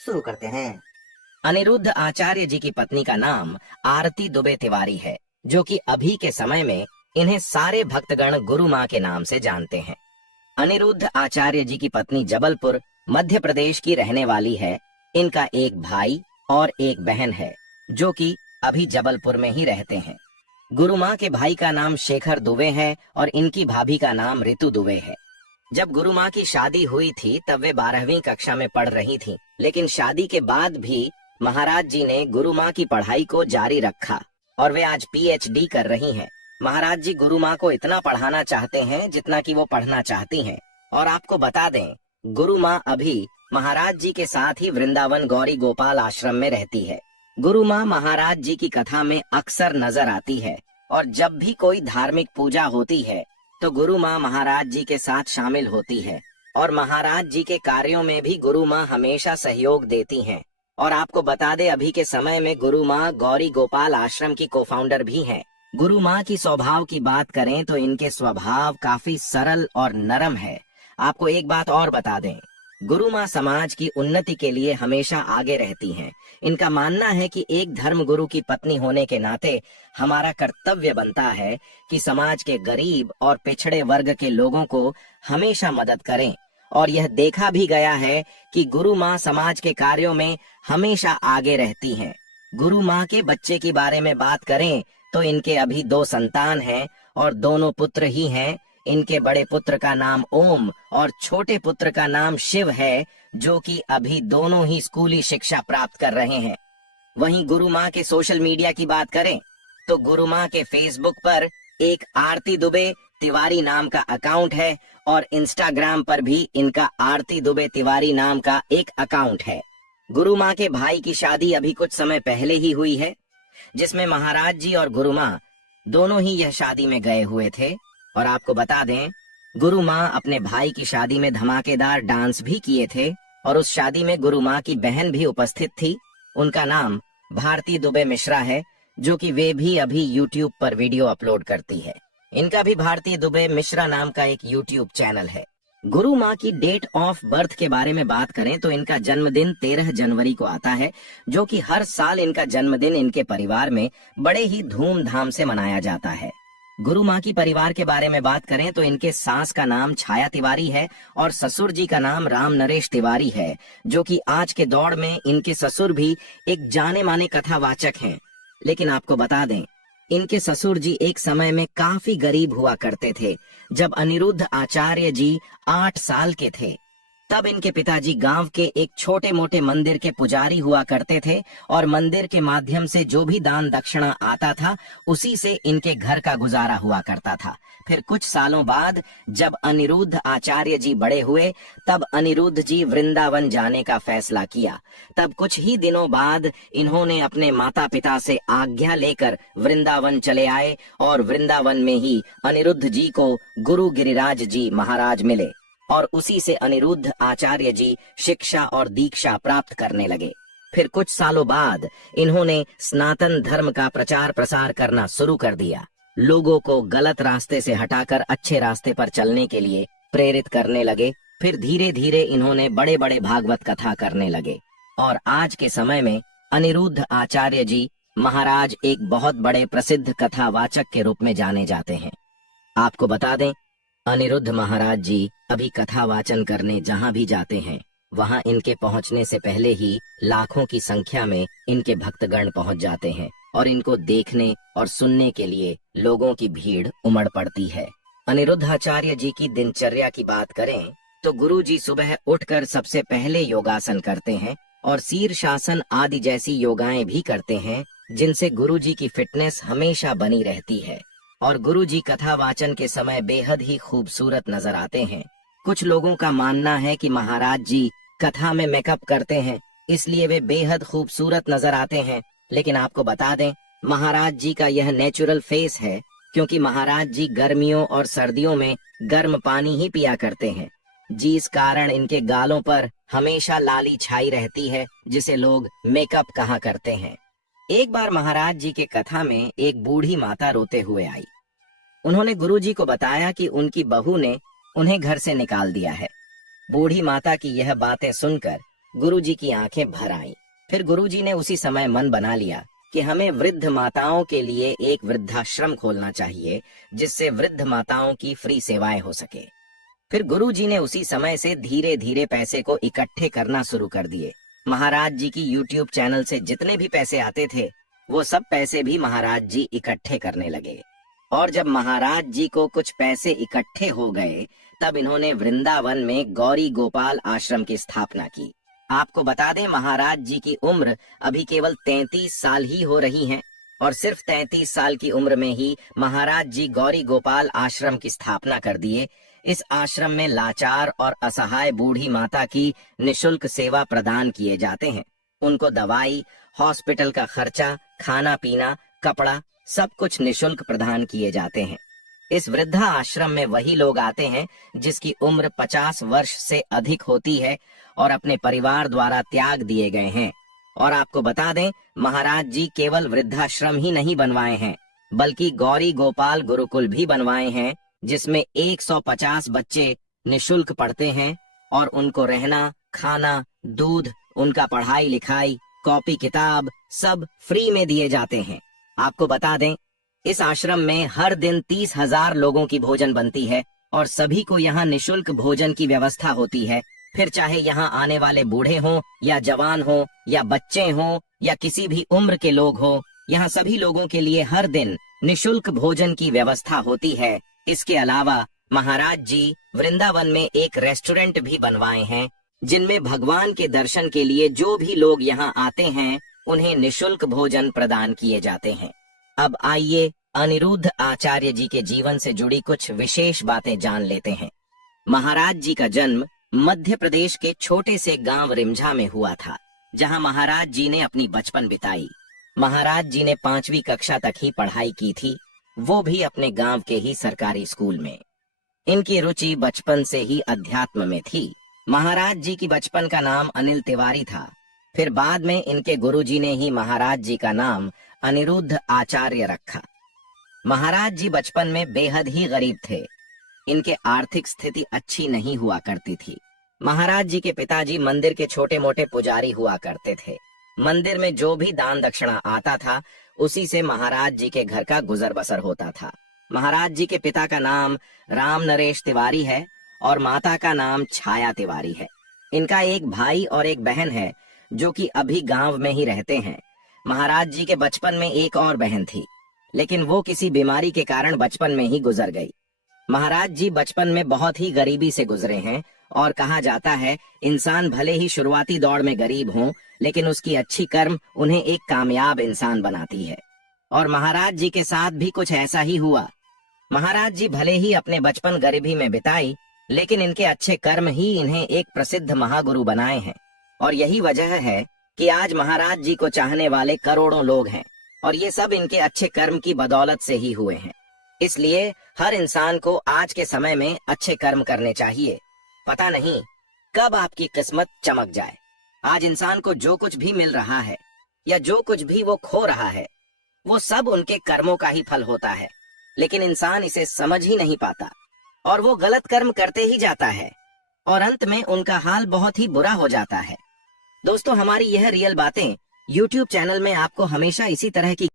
शुरू करते हैं। अनिरुद्ध आचार्य जी की पत्नी का नाम आरती दुबे तिवारी है, जो कि अभी के समय में इन्हें सारे भक्तगण गुरु माँ के नाम से जानते हैं। अनिरुद्ध आचार्य जी की पत्नी जबलपुर मध्य प्रदेश की रहने वाली है। इनका एक भाई और एक बहन है, जो कि अभी जबलपुर में ही रहते हैं। गुरु माँ के भाई का नाम शेखर दुबे है और इनकी भाभी का नाम रितु दुबे है। जब गुरु माँ की शादी हुई थी तब वे 12वीं कक्षा में पढ़ रही थीं, लेकिन शादी के बाद भी महाराज जी ने गुरु माँ की पढ़ाई को जारी रखा और वे आज पीएचडी कर रही हैं। महाराज जी गुरु माँ को इतना पढ़ाना चाहते हैं जितना कि वो पढ़ना चाहती हैं। और आपको बता दें, गुरु माँ अभी महाराज जी के साथ ही वृंदावन गौरी गोपाल आश्रम में रहती है। गुरु माँ महाराज जी की कथा में अक्सर नजर आती है और जब भी कोई धार्मिक पूजा होती है तो गुरु माँ महाराज जी के साथ शामिल होती है और महाराज जी के कार्यों में भी गुरु माँ हमेशा सहयोग देती हैं। और आपको बता दे, अभी के समय में गुरु माँ गौरी गोपाल आश्रम की को-फाउंडर भी हैं। गुरु माँ की स्वभाव की बात करें तो इनके स्वभाव काफी सरल और नरम है। आपको एक बात और बता दें, गुरु माँ समाज की उन्नति के लिए हमेशा आगे रहती हैं। इनका मानना है कि एक धर्म गुरु की पत्नी होने के नाते हमारा कर्तव्य बनता है कि समाज के गरीब और पिछड़े वर्ग के लोगों को हमेशा मदद करें। और यह देखा भी गया है कि गुरु माँ समाज के कार्यों में हमेशा आगे रहती हैं। गुरु माँ के बच्चे के बारे में बात करें तो इनके अभी 2 संतान हैं और दोनों पुत्र ही हैं। इनके बड़े पुत्र का नाम ओम और छोटे पुत्र का नाम शिव है, जो कि अभी दोनों ही स्कूली शिक्षा प्राप्त कर रहे हैं। वहीं गुरु माँ के सोशल मीडिया की बात करें तो गुरु माँ के फेसबुक पर एक आरती दुबे तिवारी नाम का अकाउंट है और इंस्टाग्राम पर भी इनका आरती दुबे तिवारी नाम का एक अकाउंट है। गुरु माँ के भाई की शादी अभी कुछ समय पहले ही हुई है, जिसमें महाराज जी और गुरु माँ दोनों ही यह शादी में गए हुए थे। और आपको बता दें, गुरु माँ अपने भाई की शादी में धमाकेदार डांस भी किए थे और उस शादी में गुरु माँ की बहन भी उपस्थित थी। उनका नाम भारती दुबे मिश्रा है, जो कि वे भी अभी यूट्यूब पर वीडियो अपलोड करती है। इनका भी भारती दुबे मिश्रा नाम का एक यूट्यूब चैनल है। गुरु माँ की डेट ऑफ बर्थ के बारे में बात करें तो इनका जन्मदिन 13 जनवरी को आता है, जो कि हर साल इनका जन्मदिन इनके परिवार में बड़े ही धूमधाम से मनाया जाता है। गुरु माँ की परिवार के बारे में बात करें तो इनके सास का नाम छाया तिवारी है और ससुर जी का नाम राम नरेश तिवारी है, जो कि आज के दौर में इनके ससुर भी एक जाने माने कथावाचक हैं। लेकिन आपको बता दें, इनके ससुर जी एक समय में काफी गरीब हुआ करते थे। जब अनिरुद्ध आचार्य जी 8 साल के थे तब इनके पिताजी गांव के एक छोटे मोटे मंदिर के पुजारी हुआ करते थे और मंदिर के माध्यम से जो भी दान दक्षिणा आता था उसी से इनके घर का गुजारा हुआ करता था। फिर कुछ सालों बाद जब अनिरुद्ध आचार्य जी बड़े हुए तब अनिरुद्ध जी वृंदावन जाने का फैसला किया। तब कुछ ही दिनों बाद इन्होंने अपने माता पिता से आज्ञा लेकर वृंदावन चले आए और वृंदावन में ही अनिरुद्ध जी को गुरु गिरिराज जी महाराज मिले और उसी से अनिरुद्ध आचार्य जी शिक्षा और दीक्षा प्राप्त करने लगे। फिर कुछ सालों बाद इन्होंने सनातन धर्म का प्रचार प्रसार करना शुरू कर दिया। लोगों को गलत रास्ते से हटाकर अच्छे रास्ते पर चलने के लिए प्रेरित करने लगे। फिर धीरे धीरे इन्होंने बड़े बड़े भागवत कथा करने लगे और आज के समय में अनिरुद्ध आचार्य जी महाराज एक बहुत बड़े प्रसिद्ध कथावाचक के रूप में जाने जाते हैं। आपको बता दें, अनिरुद्ध महाराज जी अभी कथा वाचन करने जहाँ भी जाते हैं वहाँ इनके पहुँचने से पहले ही लाखों की संख्या में इनके भक्तगण पहुँच जाते हैं और इनको देखने और सुनने के लिए लोगों की भीड़ उमड़ पड़ती है। अनिरुद्ध आचार्य जी की दिनचर्या की बात करें तो गुरु जी सुबह उठकर सबसे पहले योगासन करते हैं और शीर्षासन आदि जैसी योगाएं भी करते हैं, जिनसे गुरु जी की फिटनेस हमेशा बनी रहती है। और गुरु जी कथा वाचन के समय बेहद ही खूबसूरत नजर आते हैं। कुछ लोगों का मानना है कि महाराज जी कथा में मेकअप करते हैं, इसलिए वे बेहद खूबसूरत नजर आते हैं। लेकिन आपको बता दें, महाराज जी का यह नेचुरल फेस है, क्योंकि महाराज जी गर्मियों और सर्दियों में गर्म पानी ही पिया करते हैं, जिस कारण इनके गालों पर हमेशा लाली छाई रहती है, जिसे लोग मेकअप कहा करते हैं। एक बार महाराज जी के कथा में एक बूढ़ी माता रोते हुए आई। उन्होंने गुरुजी को बताया कि उनकी बहू ने उन्हें घर से निकाल दिया है। बूढ़ी माता की यह बातें सुनकर गुरुजी की आंखें भर आईं। फिर गुरुजी ने उसी समय मन बना लिया कि हमें वृद्ध माताओं के लिए एक वृद्धाश्रम खोलना चाहिए, जिससे वृद्ध माताओं की फ्री सेवाएं हो सके। फिर गुरुजी ने उसी समय से धीरे धीरे पैसे को इकट्ठे करना शुरू कर दिए। महाराज जी की यूट्यूब चैनल से जितने भी पैसे आते थे, वो सब पैसे भी महाराज जी इकट्ठे करने लगे। और जब महाराज जी को कुछ पैसे इकट्ठे हो गए, तब इन्होंने वृंदावन में गौरी गोपाल आश्रम की स्थापना की। आपको बता दें, महाराज जी की उम्र अभी केवल 33 साल ही हो रही है, और सिर्फ 33 साल की उम्र में ही महाराज जी गौरी गोपाल आश्रम की स्थापना कर दिए। इस आश्रम में लाचार और असहाय बूढ़ी माता की निशुल्क सेवा प्रदान किए जाते हैं। उनको दवाई, हॉस्पिटल का खर्चा, खाना पीना, कपड़ा सब कुछ निशुल्क प्रदान किए जाते हैं। इस वृद्धा आश्रम में वही लोग आते हैं जिसकी उम्र 50 वर्ष से अधिक होती है और अपने परिवार द्वारा त्याग दिए गए हैं। और आपको बता दें, महाराज जी केवल वृद्धाश्रम ही नहीं बनवाए हैं, बल्कि गौरी गोपाल गुरुकुल भी बनवाए हैं, जिसमें 150 बच्चे निशुल्क पढ़ते हैं और उनको रहना, खाना, दूध, उनका पढ़ाई लिखाई, कॉपी किताब सब फ्री में दिए जाते हैं। आपको बता दें, इस आश्रम में हर दिन 30,000 लोगों की भोजन बनती है और सभी को यहाँ निशुल्क भोजन की व्यवस्था होती है। फिर चाहे यहाँ आने वाले बूढ़े हों या जवान हों या बच्चे हों या किसी भी उम्र के लोग हों, यहाँ सभी लोगों के लिए हर दिन निशुल्क भोजन की व्यवस्था होती है। इसके अलावा महाराज जी वृंदावन में एक रेस्टोरेंट भी बनवाए हैं, जिनमें भगवान के दर्शन के लिए जो भी लोग यहाँ आते हैं, उन्हें निशुल्क भोजन प्रदान किए जाते हैं। अब आइए अनिरुद्ध आचार्य जी के जीवन से जुड़ी कुछ विशेष बातें जान लेते हैं। महाराज जी का जन्म मध्य प्रदेश के छोटे से गांव रिमझा में हुआ था, जहां महाराज जी ने अपनी बचपन बिताई। महाराज जी ने 5वीं कक्षा तक ही पढ़ाई की थी, वो भी अपने गांव के ही सरकारी स्कूल में। इनकी रुचि बचपन से ही अध्यात्म में थी। महाराज जी की बचपन का नाम अनिल तिवारी था। फिर बाद में इनके गुरुजी ने ही महाराज जी का नाम अनिरुद्ध आचार्य रखा। महाराज जी बचपन में बेहद ही गरीब थे। इनके आर्थिक स्थिति अच्छी नहीं हुआ करती थी। महाराज जी के पिताजी मंदिर के छोटे मोटे पुजारी हुआ करते थे। मंदिर में जो भी दान दक्षिणा आता था, उसी से महाराज जी के घर का गुजर बसर होता था। महाराज जी के पिता का नाम राम नरेश तिवारी है और माता का नाम छाया तिवारी है। इनका एक भाई और एक बहन है, जो कि अभी गांव में ही रहते हैं। महाराज जी के बचपन में एक और बहन थी, लेकिन वो किसी बीमारी के कारण बचपन में ही गुजर गई। महाराज जी बचपन में बहुत ही गरीबी से गुजरे हैं और कहा जाता है, इंसान भले ही शुरुआती दौर में गरीब हो, लेकिन उसकी अच्छी कर्म उन्हें एक कामयाब इंसान बनाती है। और महाराज जी के साथ भी कुछ ऐसा ही हुआ। महाराज जी भले ही अपने बचपन गरीबी में बिताई, लेकिन इनके अच्छे कर्म ही इन्हें एक प्रसिद्ध महागुरु बनाए हैं। और यही वजह है कि आज महाराज जी को चाहने वाले करोड़ों लोग हैं, और ये सब इनके अच्छे कर्म की बदौलत से ही हुए हैं। इसलिए हर इंसान को आज के समय में अच्छे कर्म करने चाहिए। पता नहीं कब आपकी किस्मत चमक जाए। आज इंसान को जो कुछ भी मिल रहा है या जो कुछ भी वो खो रहा है, वो सब उनके कर्मों का ही फल होता है, लेकिन इंसान इसे समझ ही नहीं पाता और वो गलत कर्म करते ही जाता है और अंत में उनका हाल बहुत ही बुरा हो जाता है। दोस्तों, हमारी यह रियल बातें YouTube चैनल में आपको हमेशा इसी तरह की